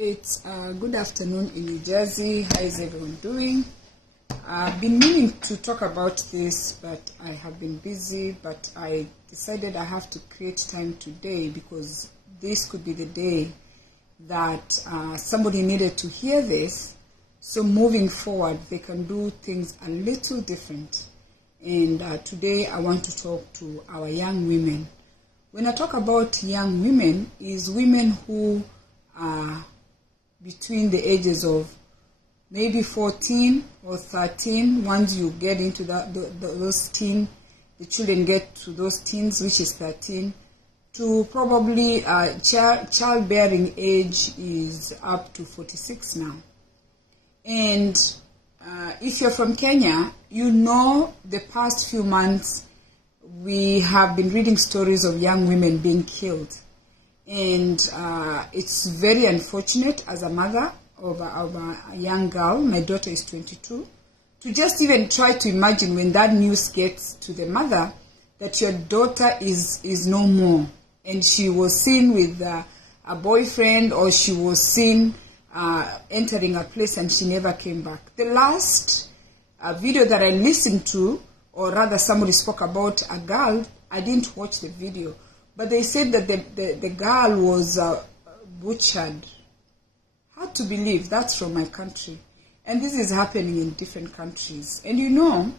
It's good afternoon in New Jersey. How is everyone doing? I've been meaning to talk about this, but I have been busy. But I decided I have to create time today because this could be the day that somebody needed to hear this. So moving forward, they can do things a little different. And today I want to talk to our young women. When I talk about young women, is women who are between the ages of maybe 14 or 13. Once you get into those teens, the children get to those teens, which is 13, to probably childbearing age is up to 46 now. And if you're from Kenya, you know the past few months we have been reading stories of young women being killed. And it's very unfortunate as a mother of a young girl. My daughter is 22. To just even try to imagine when that news gets to the mother that your daughter is no more. And she was seen with a boyfriend, or she was seen entering a place and she never came back. The last video that I listened to, or rather somebody spoke about a girl, I didn't watch the video. But they said that the girl was butchered. Hard to believe. That's from my country. And this is happening in different countries. And you know,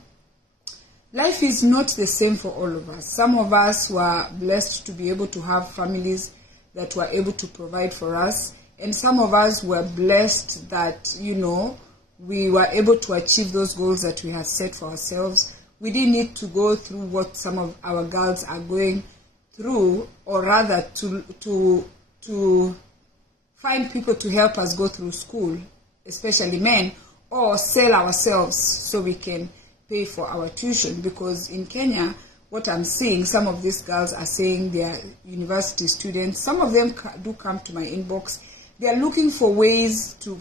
life is not the same for all of us. Some of us were blessed to be able to have families that were able to provide for us. And some of us were blessed that, you know, we were able to achieve those goals that we had set for ourselves. We didn't need to go through what some of our girls are going through, or rather to find people to help us go through school, especially men, or sell ourselves so we can pay for our tuition. Because in Kenya, what I'm seeing, some of these girls are saying they are university students. Some of them do come to my inbox. They are looking for ways to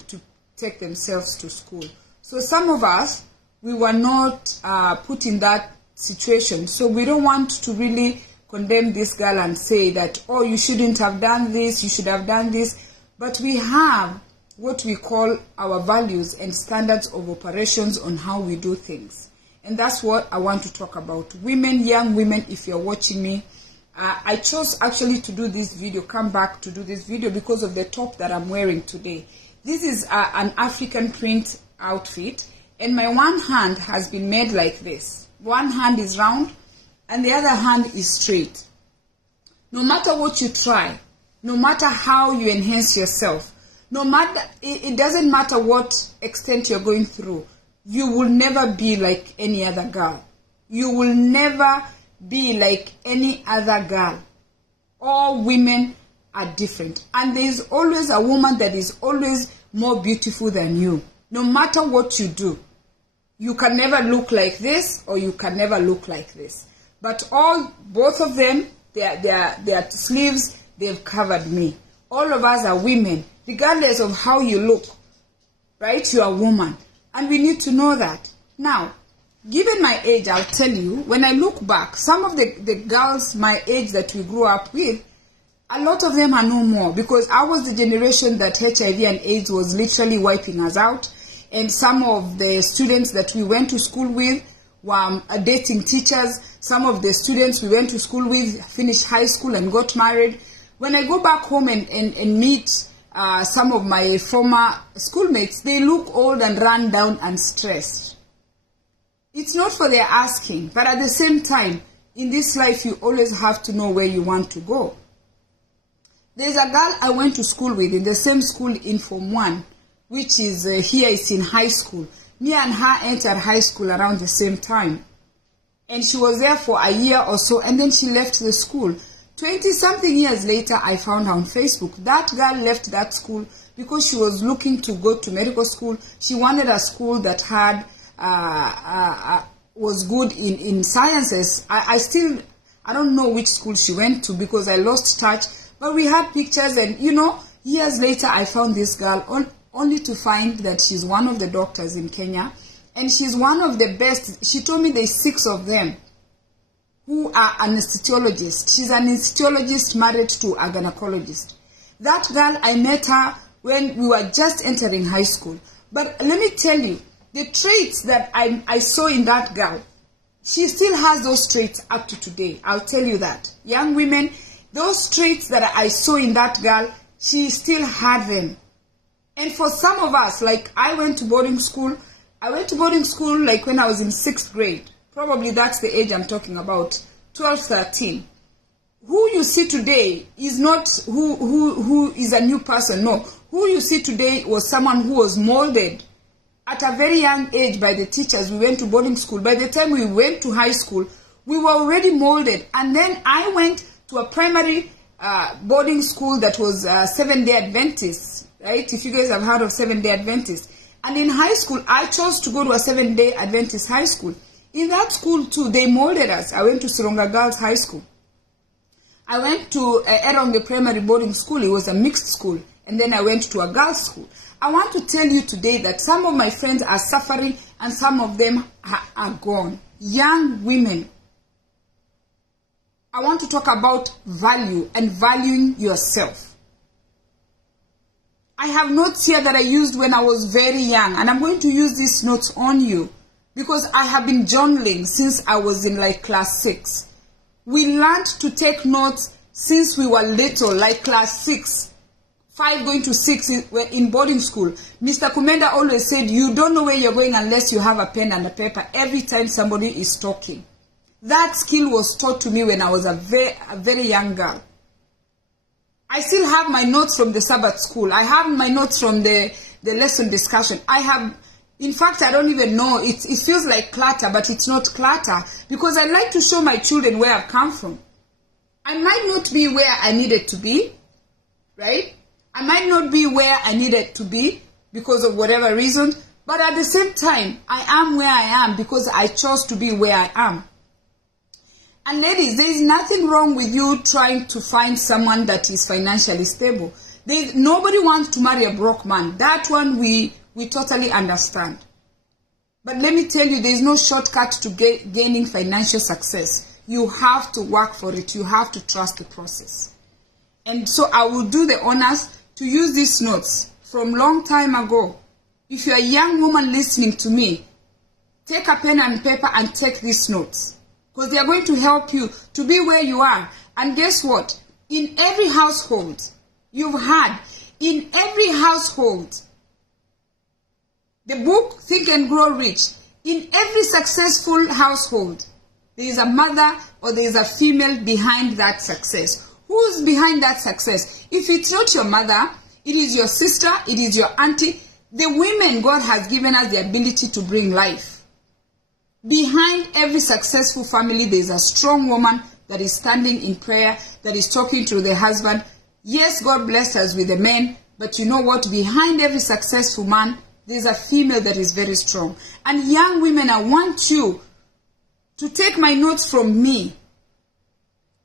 take themselves to school. So some of us, we were not put in that situation. So we don't want to really condemn this girl and say that, oh, you shouldn't have done this, you should have done this. But we have what we call our values and standards of operations on how we do things. And that's what I want to talk about. Women, young women, if you're watching me, I chose actually to do this video, come back to do this video because of the top that I'm wearing today. This is an African print outfit, and my one hand has been made like this. One hand is round, and the other hand is straight. No matter what you try, no matter how you enhance yourself, no matter, it doesn't matter what extent you're going through, you will never be like any other girl. You will never be like any other girl. All women are different. And there is always a woman that is always more beautiful than you. No matter what you do, you can never look like this, or you can never look like this. But both of them, their sleeves, they've covered me. All of us are women, regardless of how you look, right? You are a woman. And we need to know that. Now, given my age, I'll tell you, when I look back, some of the girls my age that we grew up with, a lot of them are no more, because I was the generation that HIV and AIDS was literally wiping us out. And some of the students that we went to school with were dating teachers. Some of the students we went to school with finished high school and got married. When I go back home and meet some of my former schoolmates, they look old and run down and stressed. It's not for their asking, but at the same time, in this life, you always have to know where you want to go. There's a girl I went to school with in the same school in Form 1, which is here, it's in high school. Me and her entered high school around the same time. And she was there for a year or so, and then she left the school. 20-something years later, I found her on Facebook. That girl left that school because she was looking to go to medical school. She wanted a school that had was good in sciences. I don't know which school she went to because I lost touch. But we had pictures, and you know, years later I found this girl only to find that she's one of the doctors in Kenya, and she's one of the best. She told me there's 6 of them who are anesthesiologists. She's an anesthesiologist married to a gynecologist. That girl, I met her when we were just entering high school. But let me tell you, the traits that I saw in that girl, she still has those traits up to today. I'll tell you that. Young women, those traits that I saw in that girl, she still had them. And for some of us, like I went to boarding school. I went to boarding school like when I was in 6th grade. Probably that's the age I'm talking about, 12, 13. Who you see today is not who is a new person. No. Who you see today was someone who was molded at a very young age by the teachers. We went to boarding school. By the time we went to high school, we were already molded. And then I went to a primary boarding school that was Seventh-day Adventist, right? If you guys have heard of Seventh-day Adventist. And in high school, I chose to go to a Seventh-day Adventist high school. In that school too, they molded us. I went to Sironga Girls High School. I went to Eronge Primary Boarding School. It was a mixed school. And then I went to a girls' school. I want to tell you today that some of my friends are suffering and some of them are gone. Young women. I want to talk about value and valuing yourself. I have notes here that I used when I was very young. And I'm going to use these notes on you because I have been journaling since I was in like class 6. We learned to take notes since we were little, like class 6. 5 going to 6 in boarding school. Mr. Kumenda always said, you don't know where you're going unless you have a pen and a paper every time somebody is talking. That skill was taught to me when I was a very young girl. I still have my notes from the Sabbath school. I have my notes from the lesson discussion. I have, in fact, I don't even know. It feels like clutter, but it's not clutter because I like to show my children where I've come from. I might not be where I needed to be, right? I might not be where I needed to be because of whatever reason, but at the same time, I am where I am because I chose to be where I am. And ladies, there is nothing wrong with you trying to find someone that is financially stable. Nobody wants to marry a broke man. That one we totally understand. But let me tell you, there is no shortcut to gaining financial success. You have to work for it. You have to trust the process. And so I will do the honors to use these notes from long time ago. If you're a young woman listening to me, take a pen and paper and take these notes. Because they are going to help you to be where you are. And guess what? In every household, you've had, in every household, the book Think and Grow Rich, in every successful household, there is a mother or there is a female behind that success. Who's behind that success? If it's not your mother, it is your sister, it is your auntie. The women God has given us the ability to bring life. Behind every successful family, there is a strong woman that is standing in prayer, that is talking to the husband. Yes, God bless us with the men, but you know what? Behind every successful man, there is a female that is very strong. And young women, I want you to take my notes from me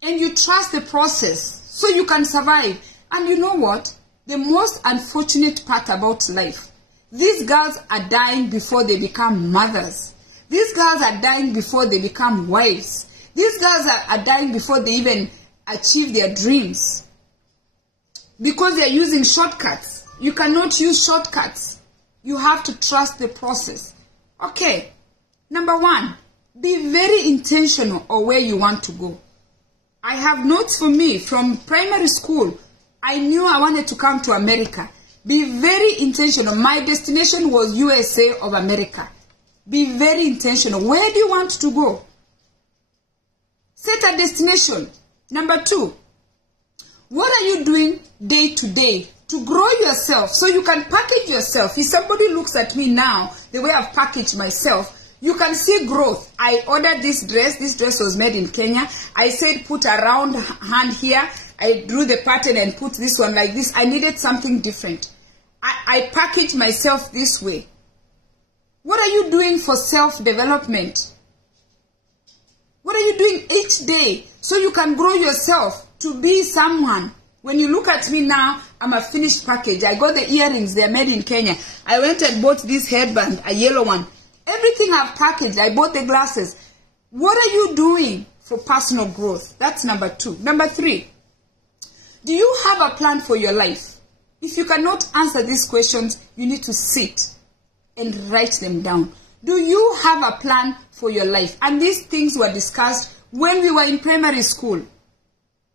and you trust the process so you can survive. And you know what? The most unfortunate part about life, these girls are dying before they become mothers. These girls are dying before they become wives. These girls are dying before they even achieve their dreams. Because they are using shortcuts. You cannot use shortcuts. You have to trust the process. Okay. Number 1, be very intentional on where you want to go. I have notes for me from primary school. I knew I wanted to come to America. Be very intentional. My destination was USA of America. Be very intentional. Where do you want to go? Set a destination. Number 2, what are you doing day to day to grow yourself so you can package yourself? If somebody looks at me now, the way I've packaged myself, you can see growth. I ordered this dress. This dress was made in Kenya. I said put a round hand here. I drew the pattern and put this one like this. I needed something different. I packaged myself this way. What are you doing for self-development? What are you doing each day so you can grow yourself to be someone? When you look at me now, I'm a finished package. I got the earrings. They're made in Kenya. I went and bought this headband, a yellow one. Everything I've packaged. I bought the glasses. What are you doing for personal growth? That's number 2. Number 3, do you have a plan for your life? If you cannot answer these questions, you need to sit and write them down. Do you have a plan for your life? And these things were discussed when we were in primary school.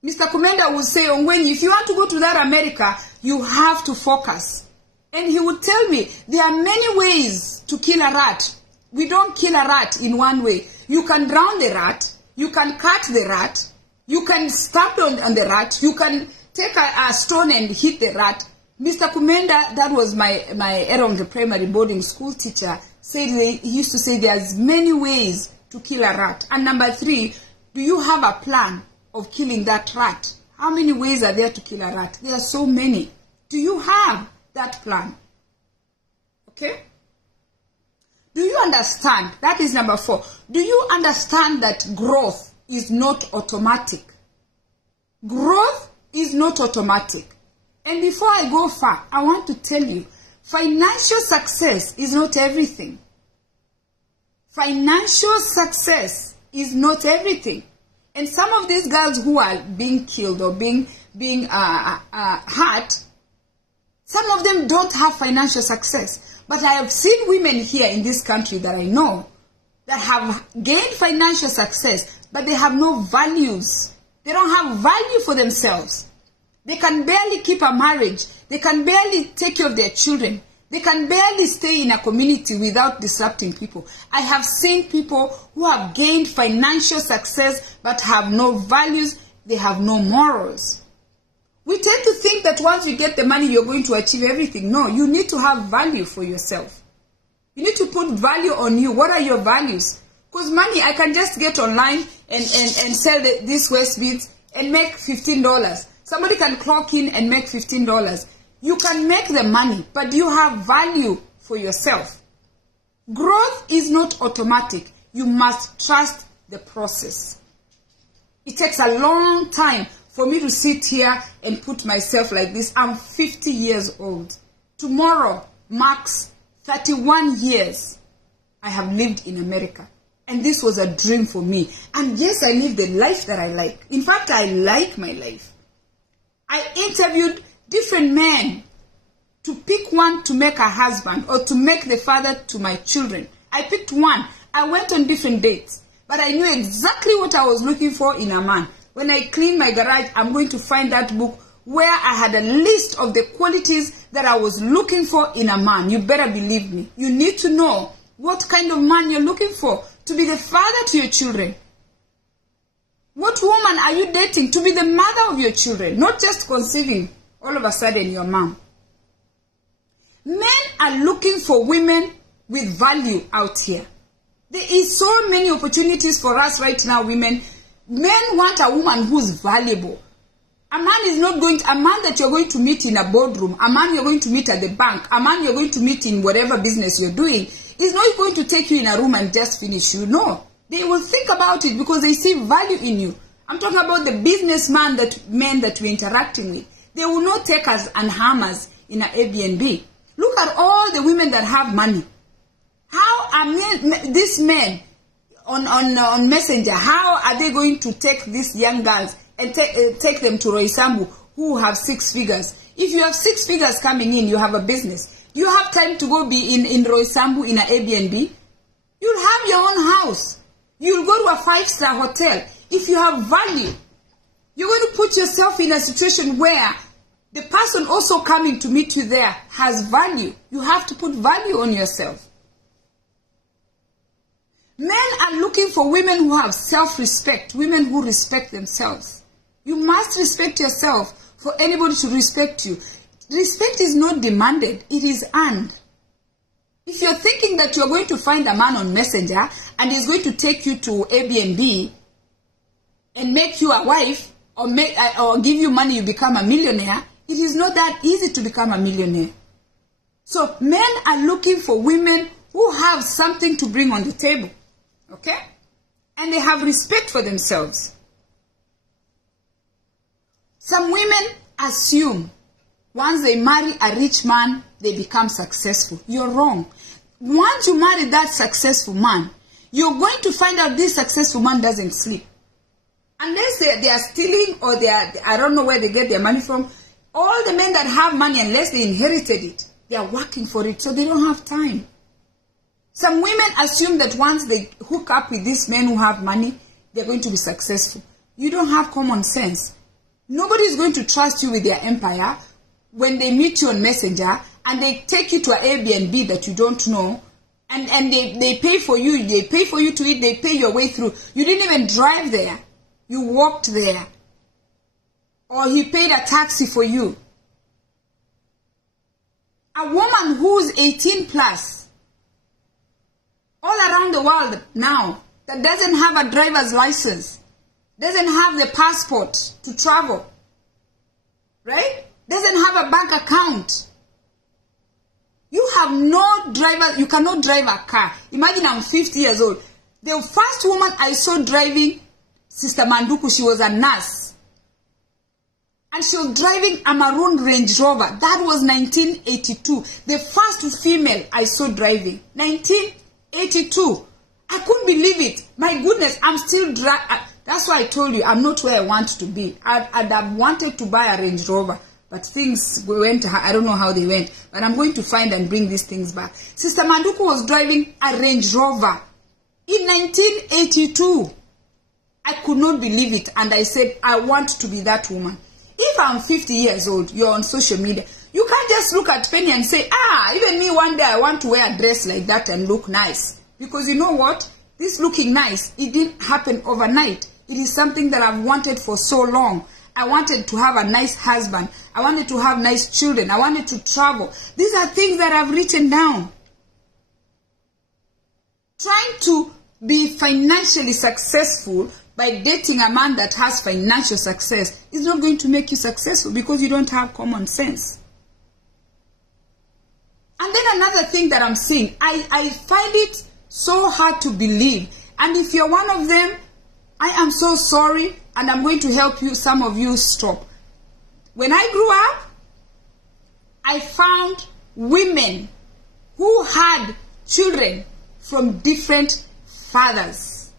Mr. Kumenda would say, Ongwenyi, if you want to go to that America, you have to focus. And he would tell me, there are many ways to kill a rat. We don't kill a rat in one way. You can drown the rat. You can cut the rat. You can stamp on the rat. You can take a stone and hit the rat. Mr. Kumenda, that was my Eronge primary boarding school teacher, he used to say there's many ways to kill a rat. And number 3, do you have a plan of killing that rat? How many ways are there to kill a rat? There are so many. Do you have that plan? Okay? Do you understand? That is number 4. Do you understand that growth is not automatic? Growth is not automatic. And before I go far, I want to tell you, financial success is not everything. Financial success is not everything. And some of these girls who are being killed or being hurt, some of them don't have financial success. But I have seen women here in this country that I know that have gained financial success, but they have no values. They don't have value for themselves. They can barely keep a marriage. They can barely take care of their children. They can barely stay in a community without disrupting people. I have seen people who have gained financial success but have no values. They have no morals. We tend to think that once you get the money, you're going to achieve everything. No, you need to have value for yourself. You need to put value on you. What are your values? Because money, I can just get online and sell these waist beads and make $15. Somebody can clock in and make $15. You can make the money, but you have value for yourself. Growth is not automatic. You must trust the process. It takes a long time for me to sit here and put myself like this. I'm 50 years old. Tomorrow marks 31 years I have lived in America. And this was a dream for me. And yes, I live the life that I like. In fact, I like my life. I interviewed different men to pick one to make a husband or to make the father to my children. I picked one. I went on different dates. But I knew exactly what I was looking for in a man. When I clean my garage, I'm going to find that book where I had a list of the qualities that I was looking for in a man. You better believe me. You need to know what kind of man you're looking for to be the father to your children. What woman are you dating to be the mother of your children, not just conceiving all of a sudden your mom? Men are looking for women with value out here. There is so many opportunities for us right now, women. Men want a woman who's valuable. A man is not going to, a man that you're going to meet in a boardroom, a man you're going to meet at the bank, a man you're going to meet in whatever business you're doing, is not going to take you in a room and just finish you. No. They will think about it because they see value in you. I'm talking about the businessman men that we're interacting with. They will not take us and harm us in an Airbnb. Look at all the women that have money. How are these men on Messenger, how are they going to take these young girls and take them to Roysambu who have 6 figures? If you have 6 figures coming in, you have a business. You have time to go be in Roysambu in an Airbnb. You'll have your own house. You'll go to a 5-star hotel. If you have value, you're going to put yourself in a situation where the person also coming to meet you there has value. You have to put value on yourself. Men are looking for women who have self-respect, women who respect themselves. You must respect yourself for anybody to respect you. Respect is not demanded, it is earned. If you're thinking that you're going to find a man on Messenger and he's going to take you to Airbnb and make you a wife or give you money, you become a millionaire, it is not that easy to become a millionaire. So men are looking for women who have something to bring on the table. Okay? And they have respect for themselves. Some women assume once they marry a rich man, they become successful. You're wrong. Once you marry that successful man, you're going to find out this successful man doesn't sleep. Unless they are stealing or I don't know where they get their money from. All the men that have money, unless they inherited it, they are working for it, so they don't have time. Some women assume that once they hook up with these men who have money, they're going to be successful. You don't have common sense. Nobody is going to trust you with their empire when they meet you on Messenger and they take you to an Airbnb that you don't know, and they pay for you. They pay for you to eat. They pay your way through. You didn't even drive there. You walked there. Or he paid a taxi for you. A woman who's 18 plus, all around the world now, that doesn't have a driver's license, doesn't have the passport to travel, right? Doesn't have a bank account. You have no driver, you cannot drive a car. Imagine I'm 50 years old. The first woman I saw driving, Sister Manduku, she was a nurse. And she was driving a maroon Range Rover. That was 1982. The first female I saw driving. 1982. I couldn't believe it. My goodness, I'm still driving. That's why I told you I'm not where I want to be. I'd have wanted to buy a Range Rover. But things went, I don't know how they went. But I'm going to find and bring these things back. Sister Manduku was driving a Range Rover in 1982. I could not believe it. And I said, I want to be that woman. If I'm 50 years old, you're on social media, you can't just look at Penny and say, even me one day I want to wear a dress like that and look nice. Because you know what? This looking nice, it didn't happen overnight. It is something that I've wanted for so long. I wanted to have a nice husband. I wanted to have nice children. I wanted to travel. These are things that I've written down. Trying to be financially successful by dating a man that has financial success is not going to make you successful because you don't have common sense. And then another thing that I'm seeing, I find it so hard to believe. And if you're one of them, I am so sorry, and I'm going to help you, some of you, stop. When I grew up, I found women who had children from different fathers.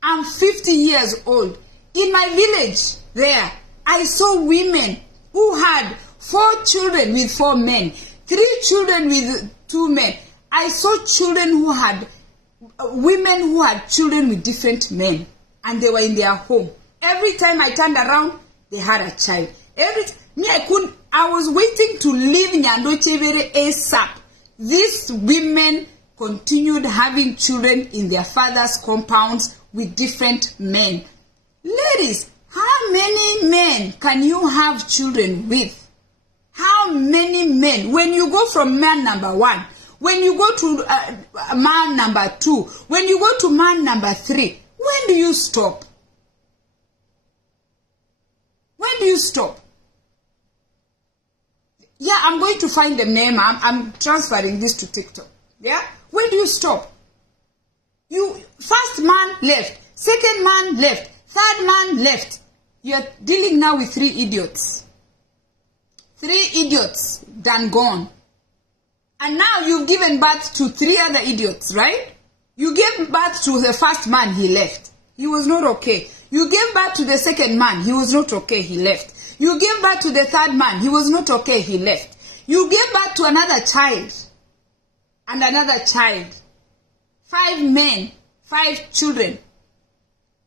I'm 50 years old. In my village there, I saw women who had 4 children with 4 men, 3 children with 2 men. I saw children who had, women who had children with different men, and they were in their home. Every time I turned around, they had a child. I was waiting to leave Nyandochevere ASAP. These women continued having children in their father's compounds with different men. Ladies, how many men can you have children with? How many men? When you go from man number 1, when you go to man number 2, when you go to man number 3, when do you stop? When do you stop? Yeah, I'm going to find the name. I'm transferring this to TikTok. Yeah? When do you stop? First man left, second man left, third man left. You're dealing now with 3 idiots. 3 idiots done gone. And now you've given birth to 3 other idiots, right? You gave birth to the first man, he left. He was not okay. You gave birth to the second man, he was not okay, he left. You gave birth to the third man, he was not okay, he left. You gave birth to another child. And another child. 5 men, 5 children.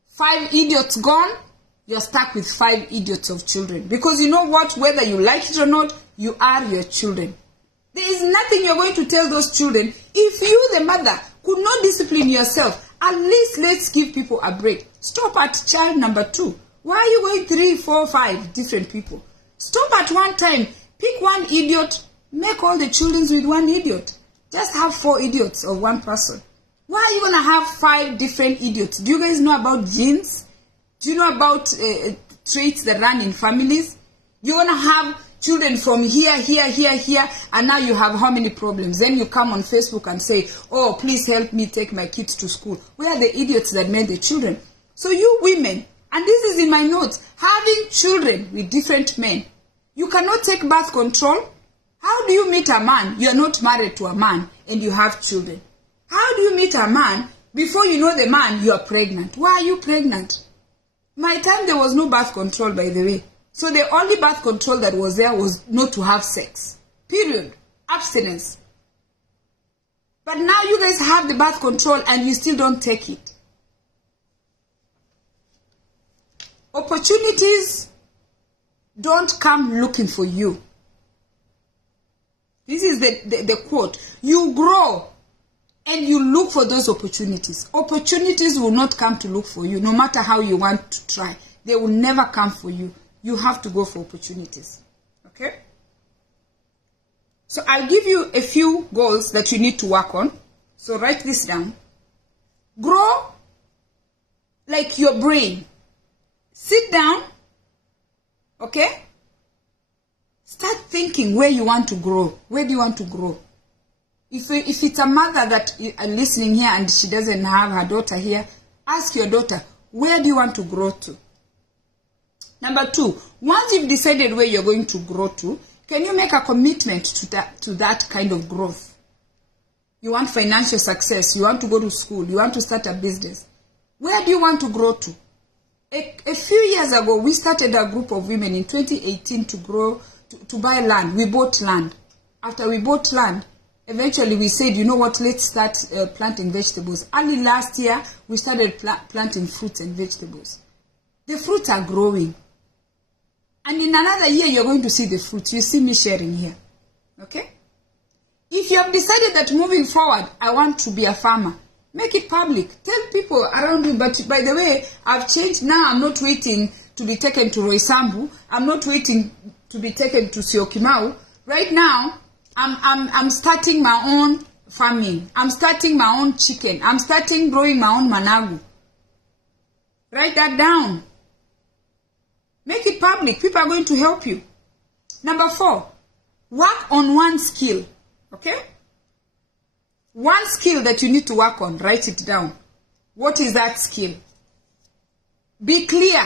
5 idiots gone, you're stuck with 5 idiots of children. Because you know what? Whether you like it or not, you are your children. There is nothing you're going to tell those children. If you, the mother, could not discipline yourself, at least let's give people a break. Stop at child number 2. Why are you going 3, 4, 5 different people? Stop at one time. Pick one idiot. Make all the children with one idiot. Just have 4 idiots of one person. Why are you going to have 5 different idiots? Do you guys know about genes? Do you know about traits that run in families? You're going to have children from here, and now you have how many problems? Then you come on Facebook and say, oh, please help me take my kids to school. Where are the idiots that made the children? So you women, and this is in my notes, having children with different men. You cannot take birth control. How do you meet a man? You are not married to a man and you have children. How do you meet a man? Before you know the man, you are pregnant. Why are you pregnant? My time, there was no birth control, by the way. So the only birth control that was there was not to have sex. Period. Abstinence. But now you guys have the birth control and you still don't take it. Opportunities don't come looking for you. This is the quote. You grow and you look for those opportunities. Opportunities will not come to look for you, no matter how you want to try. They will never come for you. You have to go for opportunities. Okay? So I'll give you a few goals that you need to work on. So write this down. Grow like your brain. Sit down. Okay? Start thinking where you want to grow. Where do you want to grow? If it's a mother that is listening here and she doesn't have her daughter here, ask your daughter, where do you want to grow to? Number 2, once you've decided where you're going to grow to, can you make a commitment to that kind of growth? You want financial success. You want to go to school. You want to start a business. Where do you want to grow to? A few years ago, we started a group of women in 2018 to grow, to buy land. We bought land. After we bought land, eventually we said, you know what, let's start planting vegetables. Early last year, we started planting fruits and vegetables. The fruits are growing. And in another year, you're going to see the fruits. You see me sharing here. Okay? If you have decided that moving forward, I want to be a farmer, make it public. Tell people around you. But by the way, I've changed now. I'm not waiting to be taken to Roysambu. I'm not waiting to be taken to Syokimau. Right now, I'm starting my own farming. I'm starting my own chicken. I'm starting growing my own managu. Write that down. Make it public. People are going to help you. Number 4, work on one skill. Okay? One skill that you need to work on. Write it down. What is that skill? Be clear.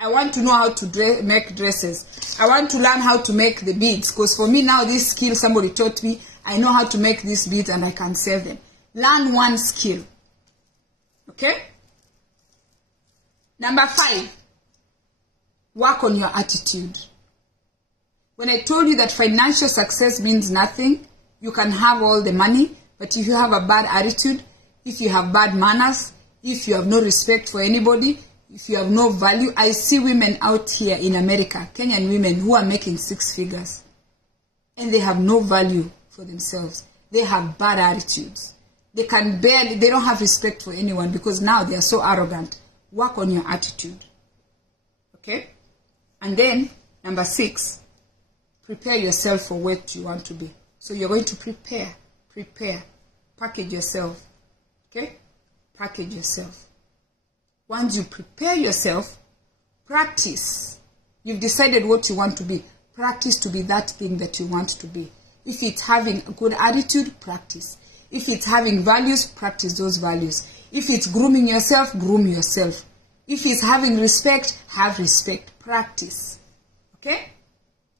I want to know how to make dresses. I want to learn how to make the beads. Because for me now, this skill somebody taught me. I know how to make these beads and I can sell them. Learn one skill. Okay? Number 5. Work on your attitude. When I told you that financial success means nothing, you can have all the money, but if you have a bad attitude, if you have bad manners, if you have no respect for anybody, if you have no value. I see women out here in America, Kenyan women who are making 6 figures, and they have no value for themselves. They have bad attitudes. They don't have respect for anyone because now they are so arrogant. Work on your attitude. Okay? And then, number 6, prepare yourself for what you want to be. So you're going to prepare, package yourself. Okay? Package yourself. Once you prepare yourself, practice. You've decided what you want to be. Practice to be that thing that you want to be. If it's having a good attitude, practice. If it's having values, practice those values. If it's grooming yourself, groom yourself. If it's having respect, have respect. Practice. Okay?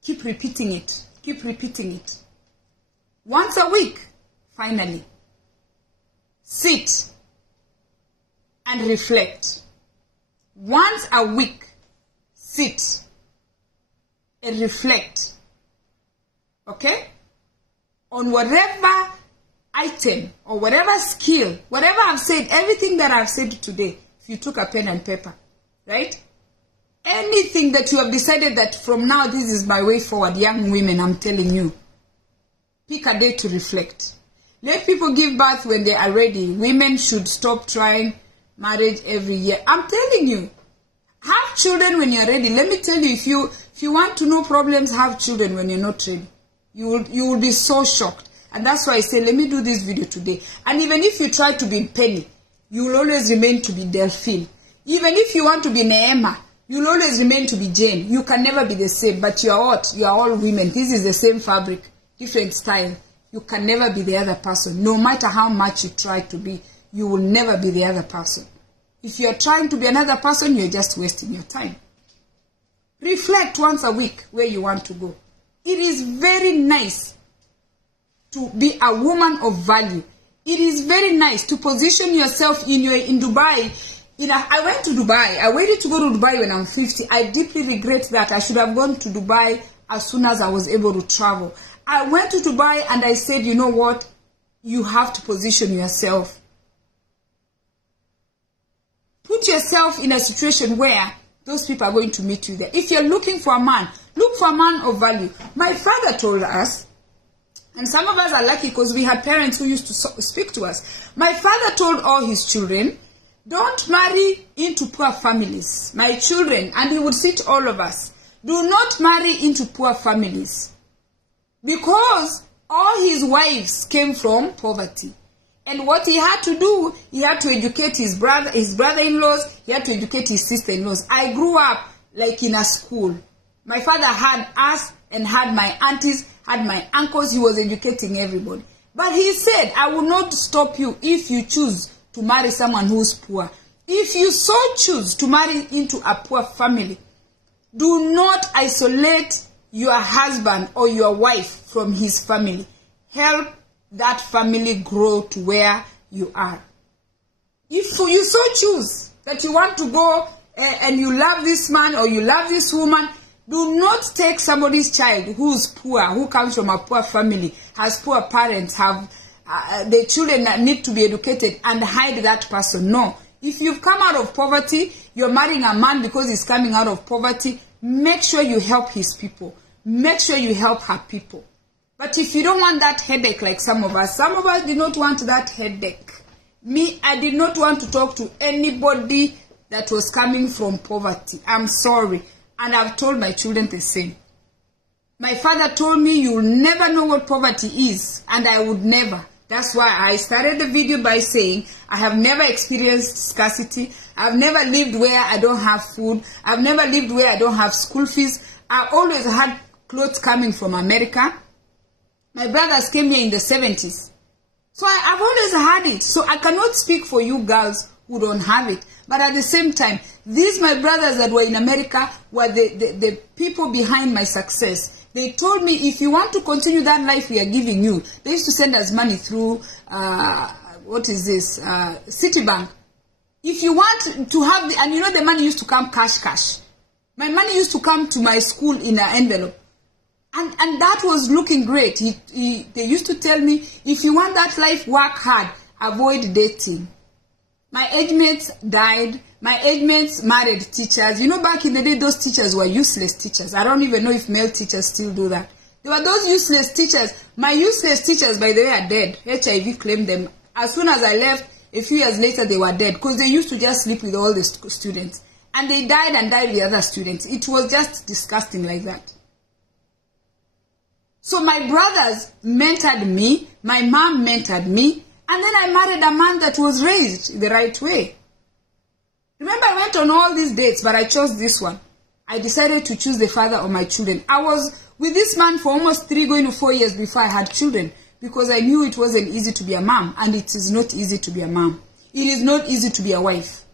Keep repeating it. Keep repeating it. Once a week, finally, sit and reflect. Once a week, sit and reflect. Okay? On whatever item or whatever skill, whatever I've said, everything that I've said today, if you took a pen and paper, right? Anything that you have decided that from now this is my way forward, young women, I'm telling you, pick a day to reflect. Let people give birth when they are ready. Women should stop trying marriage every year. I'm telling you, have children when you're ready. Let me tell you, if you want to know problems, have children when you're not ready. You will be so shocked. And that's why I say, let me do this video today. And even if you try to be Penny, you will always remain to be Delphine. Even if you want to be Neema, you will always remain to be Jane. You can never be the same, but you are what? You are all women. This is the same fabric, different style. You can never be the other person. No matter how much you try to be, you will never be the other person. If you are trying to be another person, you're just wasting your time. Reflect once a week where you want to go. It is very nice to be a woman of value. It is very nice to position yourself in Dubai. I went to Dubai. I waited to go to Dubai when I'm 50. I deeply regret that. I should have gone to Dubai as soon as I was able to travel. I went to Dubai and I said, you know what? You have to position yourself. Put yourself in a situation where those people are going to meet you there. If you're looking for a man, look for a man of value. My father told us, and some of us are lucky because we had parents who used to speak to us. My father told all his children, don't marry into poor families. My children, and he would say to all of us, do not marry into poor families. Because all his wives came from poverty. And what he had to do, he had to educate his brother-in-laws, he had to educate his sister-in-laws. I grew up like in a school. My father had us and had my aunties, had my uncles. He was educating everybody. But he said, I will not stop you if you choose to marry someone who's poor. If you so choose to marry into a poor family, do not isolate your husband or your wife from his family. Help that family grow to where you are. If you so choose that you want to go and you love this man or you love this woman, do not take somebody's child who's poor, who comes from a poor family, has poor parents, have the children that need to be educated, and hide that person. No. If you've come out of poverty, you're marrying a man because he's coming out of poverty, make sure you help his people. Make sure you help her people. But if you don't want that headache like some of us did not want that headache. Me, I did not want to talk to anybody that was coming from poverty. I'm sorry. And I've told my children the same. My father told me you'll never know what poverty is, and I would never. That's why I started the video by saying I have never experienced scarcity. I've never lived where I don't have food. I've never lived where I don't have school fees. I always had clothes coming from America. My brothers came here in the 70s. So I've always had it. So I cannot speak for you girls who don't have it. But at the same time, these my brothers that were in America were the people behind my success. They told me, if you want to continue that life we are giving you, they used to send us money through, Citibank. If you want to have, and you know the money used to come cash. My money used to come to my school in an envelope. And that was looking great. They used to tell me, if you want that life, work hard, avoid dating. My age mates died. My age mates married teachers. You know, back in the day, those teachers were useless teachers. I don't even know if male teachers still do that. They were those useless teachers. My useless teachers, by the way, are dead. HIV claimed them. As soon as I left, a few years later, they were dead because they used to just sleep with all the students. And they died with other students. It was just disgusting like that. So my brothers mentored me. My mom mentored me. And then I married a man that was raised the right way. Remember, I went on all these dates, but I chose this one. I decided to choose the father of my children. I was with this man for almost 3 going to 4 years before I had children, because I knew it wasn't easy to be a mom, and it is not easy to be a mom. It is not easy to be a wife.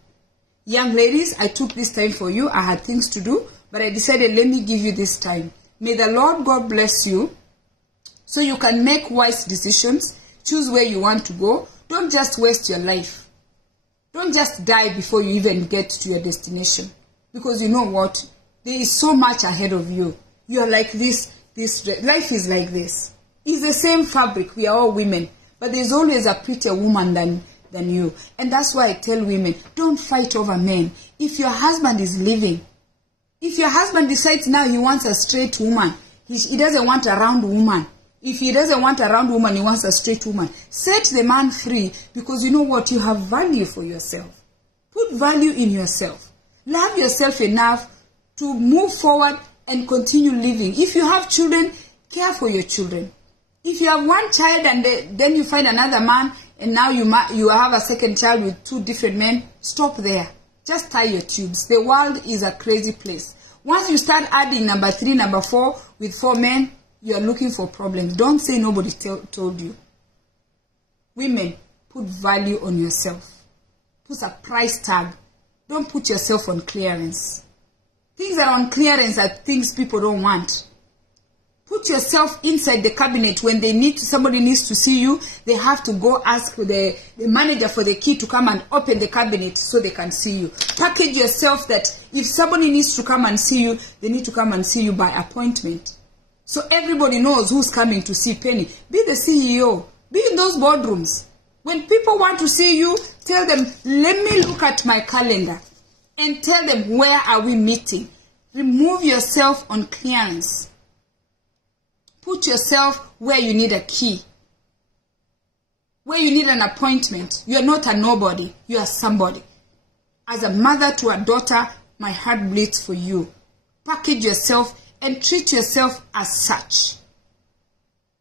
Young ladies, I took this time for you. I had things to do, but I decided, let me give you this time. May the Lord God bless you so you can make wise decisions. Choose where you want to go. Don't just waste your life. Don't just die before you even get to your destination. Because you know what? There is so much ahead of you. You are like this. Life is like this. It's the same fabric. We are all women. But there's always a prettier woman than you. And that's why I tell women, don't fight over men. If your husband is leaving, if your husband decides now he wants a straight woman, he doesn't want a round woman. If he doesn't want a round woman, he wants a straight woman. Set the man free, because you know what? You have value for yourself. Put value in yourself. Love yourself enough to move forward and continue living. If you have children, care for your children. If you have one child and then you find another man and now you have a second child with 2 different men, stop there. Just tie your tubes. The world is a crazy place. Once you start adding number 3, number 4 with 4 men, you are looking for problems. Don't say nobody told you. Women, put value on yourself. Put a price tag. Don't put yourself on clearance. Things that are on clearance are things people don't want. Put yourself inside the cabinet. When somebody needs to see you, they have to go ask the manager for the key to come and open the cabinet so they can see you. Package yourself that if somebody needs to come and see you, they need to come and see you by appointment. So everybody knows who's coming to see Penny. Be the CEO. Be in those boardrooms. When people want to see you, tell them, let me look at my calendar. And tell them, where are we meeting? Remove yourself on clearance. Put yourself where you need a key. Where you need an appointment. You are not a nobody. You are somebody. As a mother to a daughter, my heart bleeds for you. Package yourself and treat yourself as such.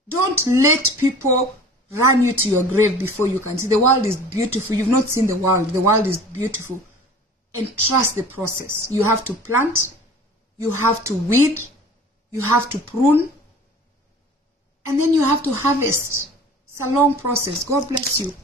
Don't let people run you to your grave before you can see. The world is beautiful. You've not seen the world. The world is beautiful. And trust the process. You have to plant. You have to weed. You have to prune. And then you have to harvest. It's a long process. God bless you.